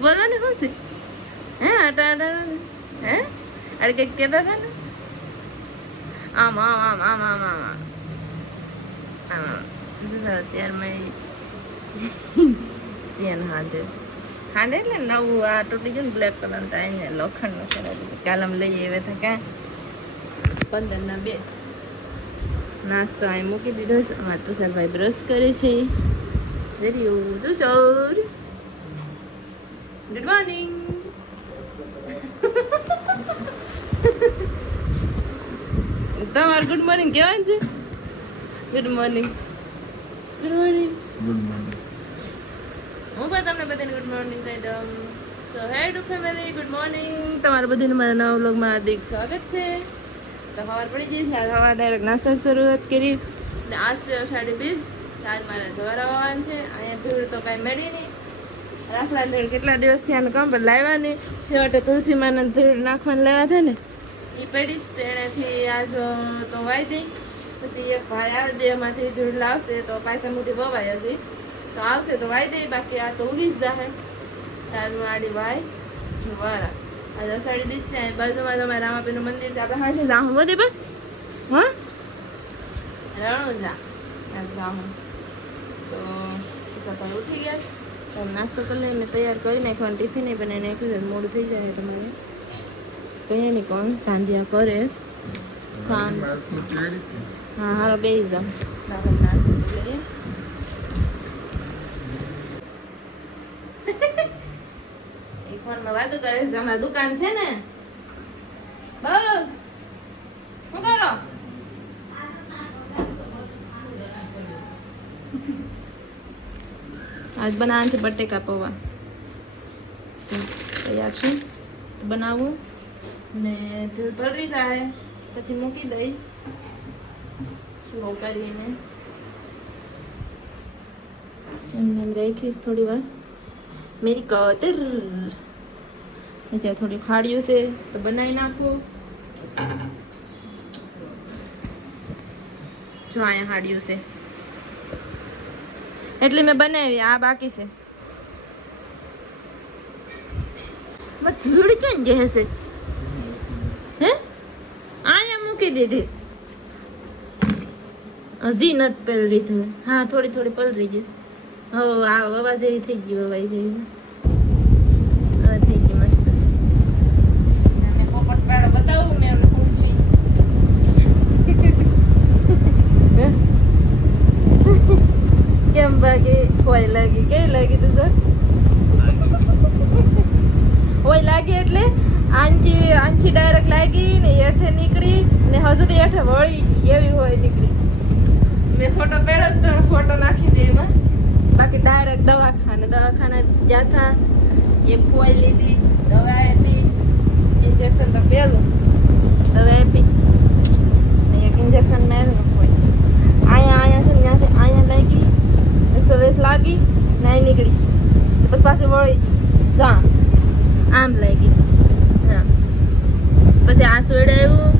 બોલો ને ખુશી હે આટા હે અરે કંઈક કહેતા હતા ને આમ આમ આમ આમ આમ આમ આમ અત્યારમાં સીએન હાથે હાથે એટલે નવું આ તૂટી ગયું ને બ્લેક કલર તો એને લોખંડનું છે કાલમ લઈ આવ્યા હતા ક્યાં 15 ના 2 નાસ્તો અહીં મૂકી દીધો છે અમારે તુષારભાઈ બ્રશ કરે છે તુષાર ગુડ મોર્નિંગ તમારે ગુડ મોર્નિંગ કહેવાનું છે good morning good morning good morning હું પણ તમને બધાને ગુડ મોર્નિંગ કહી દઉં સો હે ટુ ફેમિલી ગુડ મોર્નિંગ તમારા બધાને મારા નવા વ્લોગમાં હાર્દિક સ્વાગત છે તો ખબર પડી જઈ છે સવારે ડાયરેક્ટ નાસ્તા શરૂઆત કરી ને આજ છે 20:30 આજ મારા જવાર આવવાનું છે અહીંયા ધૂળ તો કાંઈ મળી નહીં રાખલા ધૂળ કેટલા દિવસથી આને કામ પર લાવ્યા નહીં છેવટે તુલસીમાના ધૂળ નાખવાનું લેવા હતા ને એ પડીશ તો એનાથી આજ તો વાઈ દઈ પછી એક ભાઈ આવે દેહમાંથી ધૂળ લાવશે તો પાછા મુથી વવાય હજી તો આવશે તો વાઈ દઈ બાકી આ તો ઉગી જ જાય તારું આડી વાય જવારા આજે 20:30 ત્યાં બાજુમાં તમારે રામાપીનું મંદિર છે આપણે હાજર જાઉં બધી પણ હા રણુજા જાઉં તો સફાઈ ઉઠી ગયા તો નાસ્તો કરી લઈને તૈયાર કરી નાખવાનું ટિફિન નહીં બનાવી નાખ્યું છે મોડું થઈ જાય તમારે કયા નહીં કોણ સાંજ્યા કરે સાંજ હા હાલો બે જાઉં આપણે નાસ્તો કરીએ ફોનમાં વાતો કરે છે અમારી દુકાન છે ને બહુ શું કરો આજ બનાવવાનું છે બટેકા પૌવા તૈયાર છે બનાવું ને ધૂળ પલરી જાય પછી મૂકી દઈ સ્લો કરીને એમને રાખીશ થોડી વાર મેરી કતર ત્યાં થોડી ખાડીઓ છે તો બનાવી નાખું જો અહીંયા ખાડીઓ છે એટલે મેં બનાવી આ બાકી છે ધૂળ કેમ જે હશે હે અહીંયા મૂકી દીધી હજી નથી પલરી થોડી હા થોડી થોડી પલરી ગઈ હવે આ અવાજ એવી થઈ ગઈ અવાજ જેવી હવે થઈ ગઈ મસ્ત અને પોપટ પાડો બતાવું મેં એમને પૂછી કેમ બાકી હોય લાગી કેવી લાગી તું તો હોય લાગી એટલે આંચી ડાયરેક્ટ લાગી ને હેઠે નીકળી ને હજુ હેઠે વળી એવી હોય નીકળી મેં ફોટો પેડ્યો તો ફોટો નાખી દે એમાં બાકી ડાયરેક્ટ દવાખાને ગયા હતા એક ખોઈ લીધી દવા આપી ઇન્જેક્શન તો પહેલું દવા આપી ને એક ઇન્જેક્શન મેળવું ખોઈ અહીંયા છે ત્યાંથી અહીંયા લાગી સવેસ લાગી નાઈ નીકળી પછી પાછી વળી ગઈ જા આમ લાગી હા પછી આ સોડાવ્યું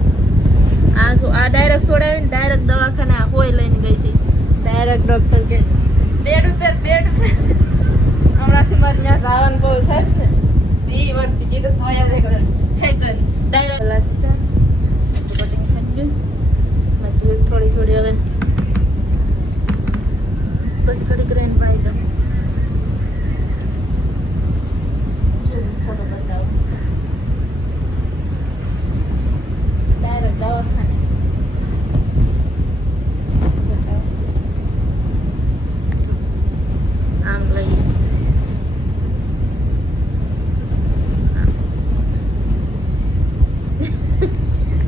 આ ડાયરેક્ટ સોડાવીને ડાયરેક્ટ દવાખાને આ ખોઈ લઈને ગઈ હતી ડાયરેક્ટ ડૉક્ટર કે બેડ ઉપર હમણાંથી મારે ત્યાં જવાનું બહુ થાય ને એ વર્તી કીધું સોયા દે કરે ડાયરેક્ટ લાગી કટિંગ થઈ ગયું ધૂળ થોડી થોડી હવે પછી ઘડીક રહીને પાઈ દઉં ફોટો બતાવો ડાયરેક્ટ દવાખાને આમ લઈ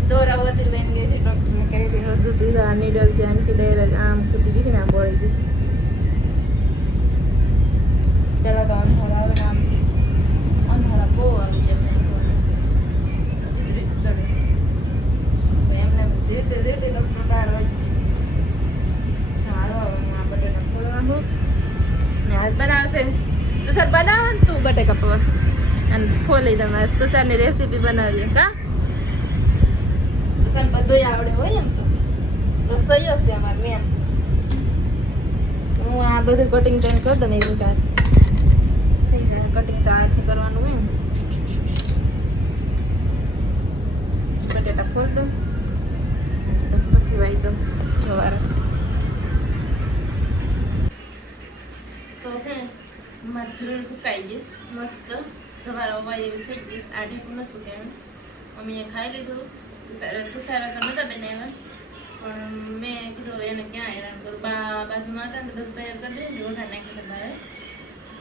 દોરાવતી લઈને ગઈ હતી ડૉક્ટરને કહી હતી હજુ દીધા નીડલ છે આનથી ડાયરેક્ટ આમ ખૂટી દીધી ને આમ બોળી દીધી પહેલાં તો અંધારા આવે ને આમ થઈ ગઈ અંધારા બહુ આવી જાય પછી ત્રીસ ચડે એમને જેતે ડૉક્ટર બહાર વાગી સારો હવે આ બટેટા ખોલવાનું ને આજ બનાવશે તો સર બનાવો ને તું બટેકા પૌવા અને ખોલી તમારે તુષારની રેસીપી બનાવજે કા તુષાર બધું આવડે હોય એમ તો રસોઈયો છે અમારે મેન હું આ બધું કટિંગ કરી દઉં એવું કાંઈ થઈ જાય. કટિંગ તો આથી કરવાનું હોય ને. બટેટા ફોલ દો પછી વાઈ દો જવાર. તો છે ને મારી ધૂળ ફૂકાઈ જઈશ મસ્ત. સવારે અવાય એવી થઈ ગઈ. આ ઢેકું નથી ફૂકાયું. મમ્મીએ ખાઈ લીધું. તુષારા તો નતા બનાવ્યા પણ મેં કીધું એને ક્યાં હેરાન કરું. બાજુમાં હતા ને બધું તૈયાર કરી દઈએ ને વઘાર નાખી બહાર.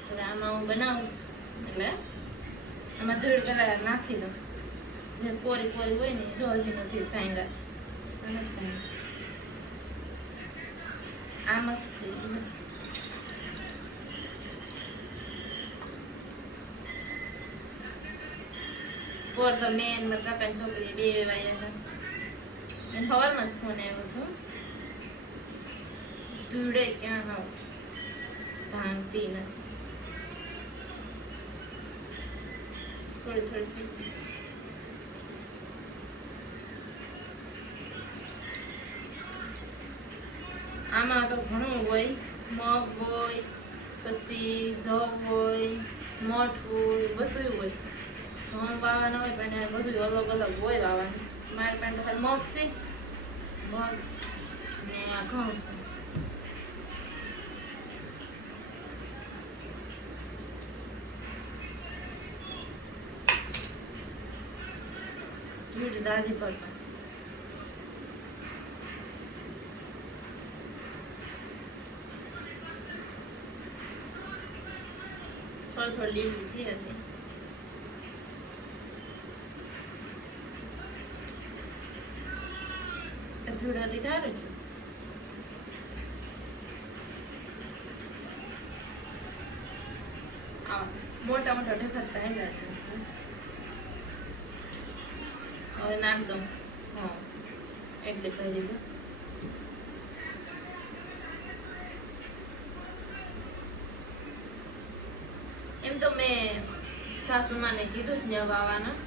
હવે આમાં હું બનાવું એટલે આમાં ધૂળ પહેલાં નાખી દઉં. જે કોરી કોરી હોય ને જો હજી નથી ભાંગા. આ મસ્ત થઈ ગયું. પોર તો મેં મારા કાકાની છોકરી બે વાયા હતા. સવારમાં જ ફોન આવ્યો હતો. ધૂળે ક્યાં હાવ ભાંગતી નથી. થોડી થોડી થઈ. આમાં તો ઘણું હોય. મગ હોય, પછી જવ હોય, મઠ હોય, બધું હોય. ઘઉં વાવવાના હોય પણ બધું અલગ અલગ હોય વાવવાનું. મારી પાસે તો ખાલી મગ છે, મગ ને આ ઘઉં છે. ધૂળ ઝાઝી પડતા. થોડી થોડી લીલી છે હતી. ધૂળ હતી તારું છું. મોટા મોટા ઢેફતા હવે નાખ દઉં. હા એટલે કરી દીધું. એમ તો મેં સાસુમાને કીધું જ ત્યાં વાવવાના.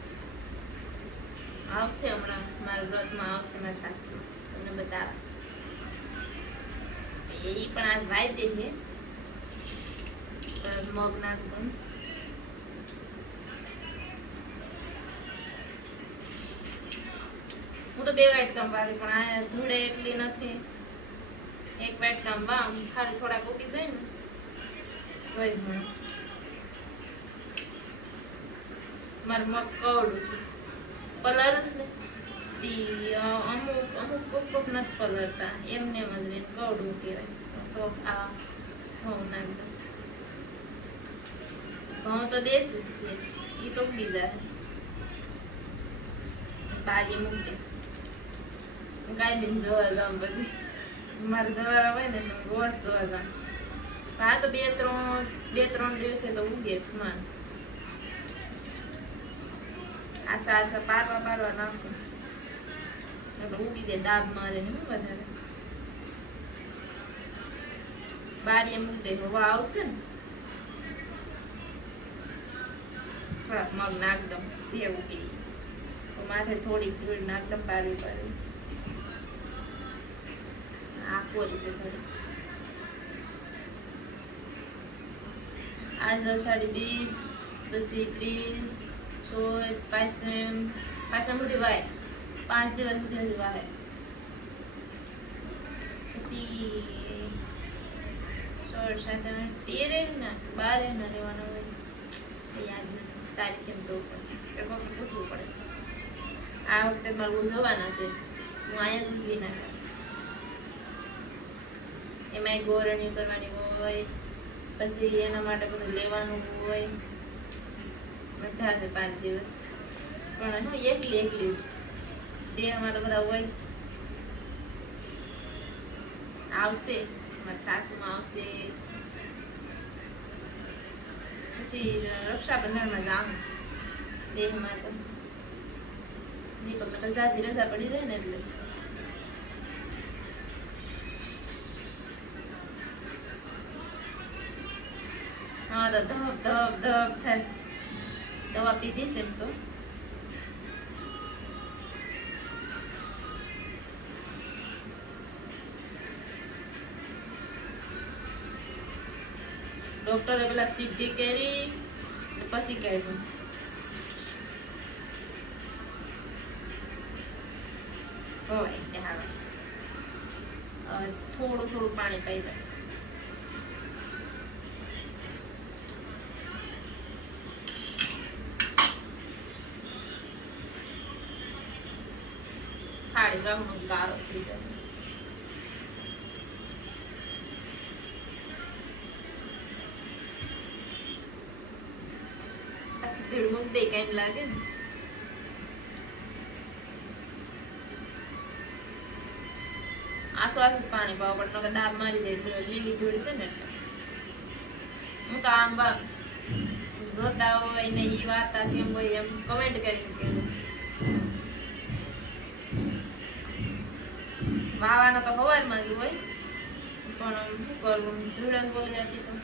આવશે હમણાં મારા વ્રતમાં આવશે મારા સાસુ. તમને બતાવે એ પણ આજ વાઈ દે છે. મગ નાખ દઉં. હું તો બે વાટકામ વાળી પણ આ ધૂળે એટલી નથી. એક વાટકામ વાવ ખાલી થોડા ઉગી જાય ને વળી મને. મારું મગ કવડું છે. કલર ને અમુક અમુક કોક કોક નથી પલળતા. એમને એમ જ રહીને કવડું કહેવાય. સોફ આ ઘઉં નાખી દઉં. ઘઉં તો દેશી છે એ તો ઉગી જાય. બાજી મૂકી કાંઈ બી જોવા જાઉં. પછી મારે જવારા હોય ને રોજ જોવા જાઉં. આ તો બે ત્રણ દિવસે તો ઉગે માન. આસા આસા પારવા નાખું એટલે ઉગી દે. દાબ મારે ને શું વધારે બારીએ મૂકી દે. હવા આવશે ને થોડાક મગ નાખ દઉં. તે ઉગી તો માથે થોડીક ધૂળ નાખ દઉં. પારવી આ કોરી છે થોડી. આજ અષાઢી 20 પછી 30 સોળ પાસમ સુધી વાય. 5 દિવસ સુધી હજી વાય. પછી 16 17 13 ના 12 ના રહેવાના હોય. યાદ નથી તારીખ એમ જોવું પડશે. એક વખત પૂછવું પડે. આ વખતે મારે ઉજવવાના છે. હું અહીંયા જ ઉજવી નાખા. એમાંય ગોરણી કરવાની હોય. પછી એના માટે બધું લેવાનું હોય. મજા છે 5 દિવસ. પણ હું એકલી દેહમાં તો બધા હોય. આવશે મારા સાસુમાં આવશે. પછી રક્ષાબંધનમાં જાઉં દેહમાં. તો દીપકમાં તો ઝાઝી રજા પડી જાય ને એટલે હા તો ધબ થાય. દવા પીધી છે તો ડોક્ટરે પેલા સીટી કરી પછી કાઢ્યું. થોડું થોડું પાણી પાઈ દે. થાળી રંગ ગાળો થઈ જાય. મૂક દે કઈ લાગે ને. આસુ પાણી પાવ પડે દાબ મારી જાય લીલી ધૂળ છે ને. હું તો આમ જોતા હોય ને ઈ વાત કેમ હોય એમ કમેન્ટ કરીને કહેવું. વાવાના તો સવારમાં જ હોય પણ શું કરવું ધૂળ બોલી હતી તો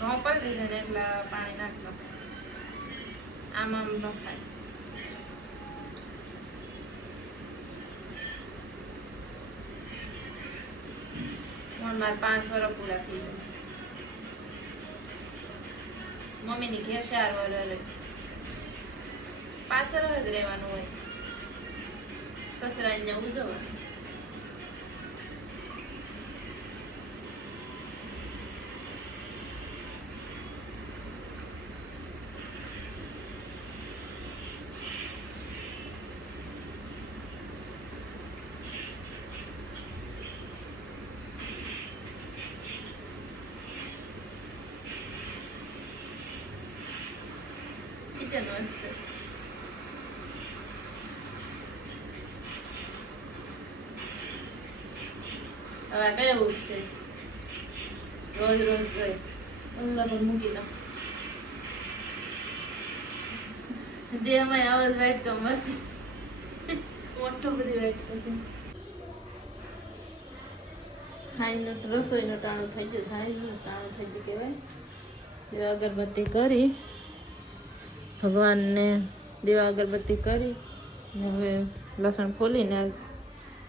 ઘઉં પલળી જાય ને એટલા પાણી નાખલો. આમ આમ ન ખાય. મારે 5 વર્ષ પૂરા થઈ જાય. મમ્મીની ઘેર 4 વર્ષ 5 વર્ષ જ રહેવાનું હોય. સસરાને ઉજવવાનું. કિચન મસ્ત. હવે કઈ ઉઠશે રોજ રોજ જોઈ અલ્લાહ પર મૂકી દો. દેહમાં આવાજ વાઈટ તો મળતી મોટો બધી વાઈટ પછી ખાઈનો રસોઈનો ટાણું થઈ ગયું. ખાઈનું ટાણું થઈ ગયું કહેવાય. દેવા અગરબત્તી કરી ભગવાનને દેવા અગરબત્તી કરી હવે લસણ ફોલીને આજ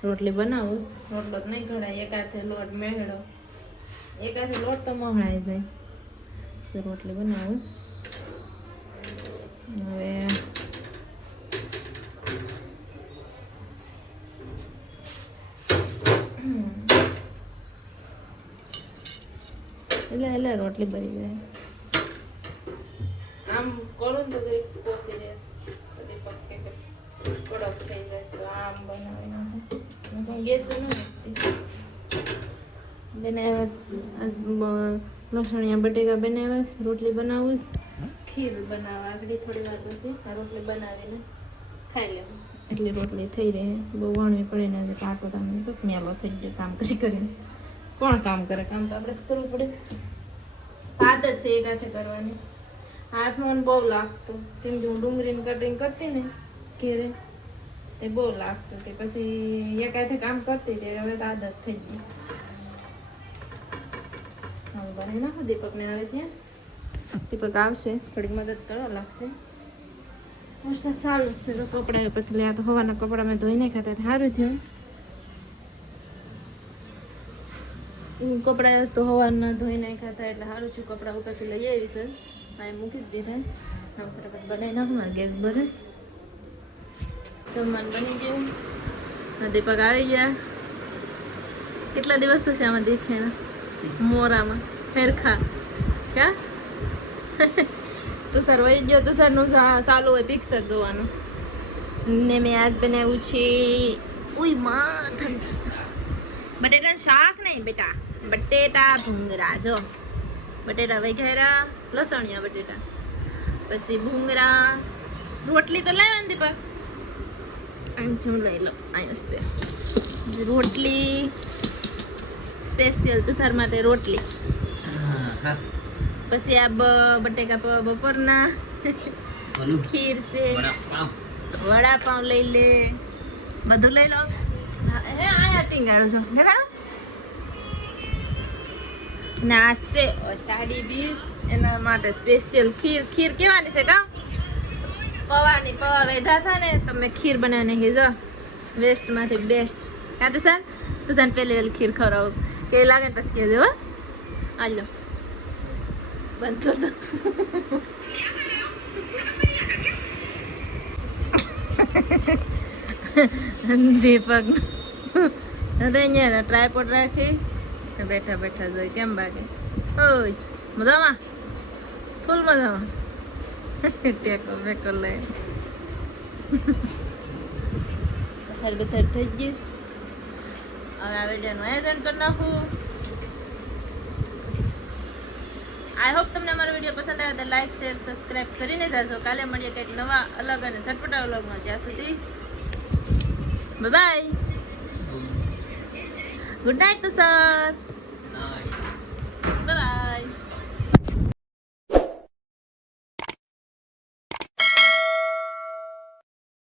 રોટલી બનાવું. રોટલો જ નહીં ઘડાય. એક હાથે લોટ મેળો એક હાથે લોટ તો મહળાઈ જાય. તો રોટલી બનાવું. હવે એટલે રોટલી બની જાય. આમ કરું ને તો જરીક કોસી રહેશે. બધી પક્કે કડક થઈ જાય તો આમ બનાવી નાખું. ગેસ ન બનાવ્યા લસણિયા બટેકા બનાવ્યા. રોટલી બનાવું. ખીર બનાવવા આગળ થોડી વાર પછી આ રોટલી બનાવીને ખાઈ લેવું. એટલી રોટલી થઈ રહે. બહુ વાણવી પડે ને પાટો તમે તો મેલો થઈ ગયો કામ કરીને. કોણ કામ કરે? કામ તો આપણે જ કરવું પડે. આદત છે એક હાથે કરવાની. હાથમાં બહુ લાગતું કેમ કે હું ડુંગળીની કટિંગ કરતી ને ઘેરે તે બહુ લાગતું. તે પછી એક હાથે કામ કરતી તે હવે તો આદત થઈ ગઈ. હવે બનાવી નાખો દીપકને. આવે ત્યાં દીપક આવશે થોડીક મદદ કરવા લાગશે. વરસાદ ચાલુ છે તો કપડાં પછી લે તો હવાના કપડાં મેં ધોઈ નાખ્યા હતા. સારું થયું કપડાં તો હવાના ધોઈ નાખ્યા હતા એટલે સારું થયું. કપડાં ઉપરથી લઈ આવી સર અહીં મૂકી જ દીધા. હવે ફટાફટ બનાવી નાખું. મારે ગેસ બરસ જમવાનું બની ગયું. દીપક આવી ગયા. કેટલા દિવસ પછી આમાં દેખાણા મોરામાં ફેરખા ક્યાં તો સર વહી ગયો. તો સરનું સારું હોય પિક્ચર જોવાનું. ને મેં આજ બનાવ્યું છે ઉઈ માં બટેટાનું શાક નહીં બેટા, બટેટા ભૂંગરા. જો બટેટા વઘાર્યા, લસણિયા બટેટા, પછી ભૂંગરા. રોટલી તો લાવ્યા ને દીપક? આમ છું લઈ લો. અહીંયા છે રોટલી સ્પેશિયલ તુષાર માટે રોટલી. પછી આ બટેકા બપોરના ખીર છે, વડાપાઉં લઈ લે, બધું લઈ લો. હે આયા ટીંગાડો છો ને આ છે 20 એના માટે સ્પેશિયલ ખીર. ખીર કેવાની છે કા? પવાની. પવા વેધા થા ને તો મેં ખીર બનાવીને નાખી. જો વેસ્ટમાંથી બેસ્ટ. કા તો સર પહેલી પહેલી ખીર ખવડાવું. કે લાગે ને પછી કહેજો હો હાલો બંધ કર દો દીપક અહીંયા ટ્રાયપોડ રાખી બેઠા બેઠા જોઈ કેમ બાકી ઓય મજામાં ફૂલ મજામાં ટેકો બેકો લઈ પથાર બથાર થઈ ગઈશ હવે આ વિડીયોનું આયોજન કરી નાખું આઈ હોપ તમને અમારો વિડીયો પસંદ આવે તો લાઈક શેર સબસ્ક્રાઈબ કરીને જાજો કાલે મળીએ કંઈક નવા અલગ અને ચટપટા વ્લોગમાં ત્યાં સુધી બાય ગુડ નાઇટ તો સર બાય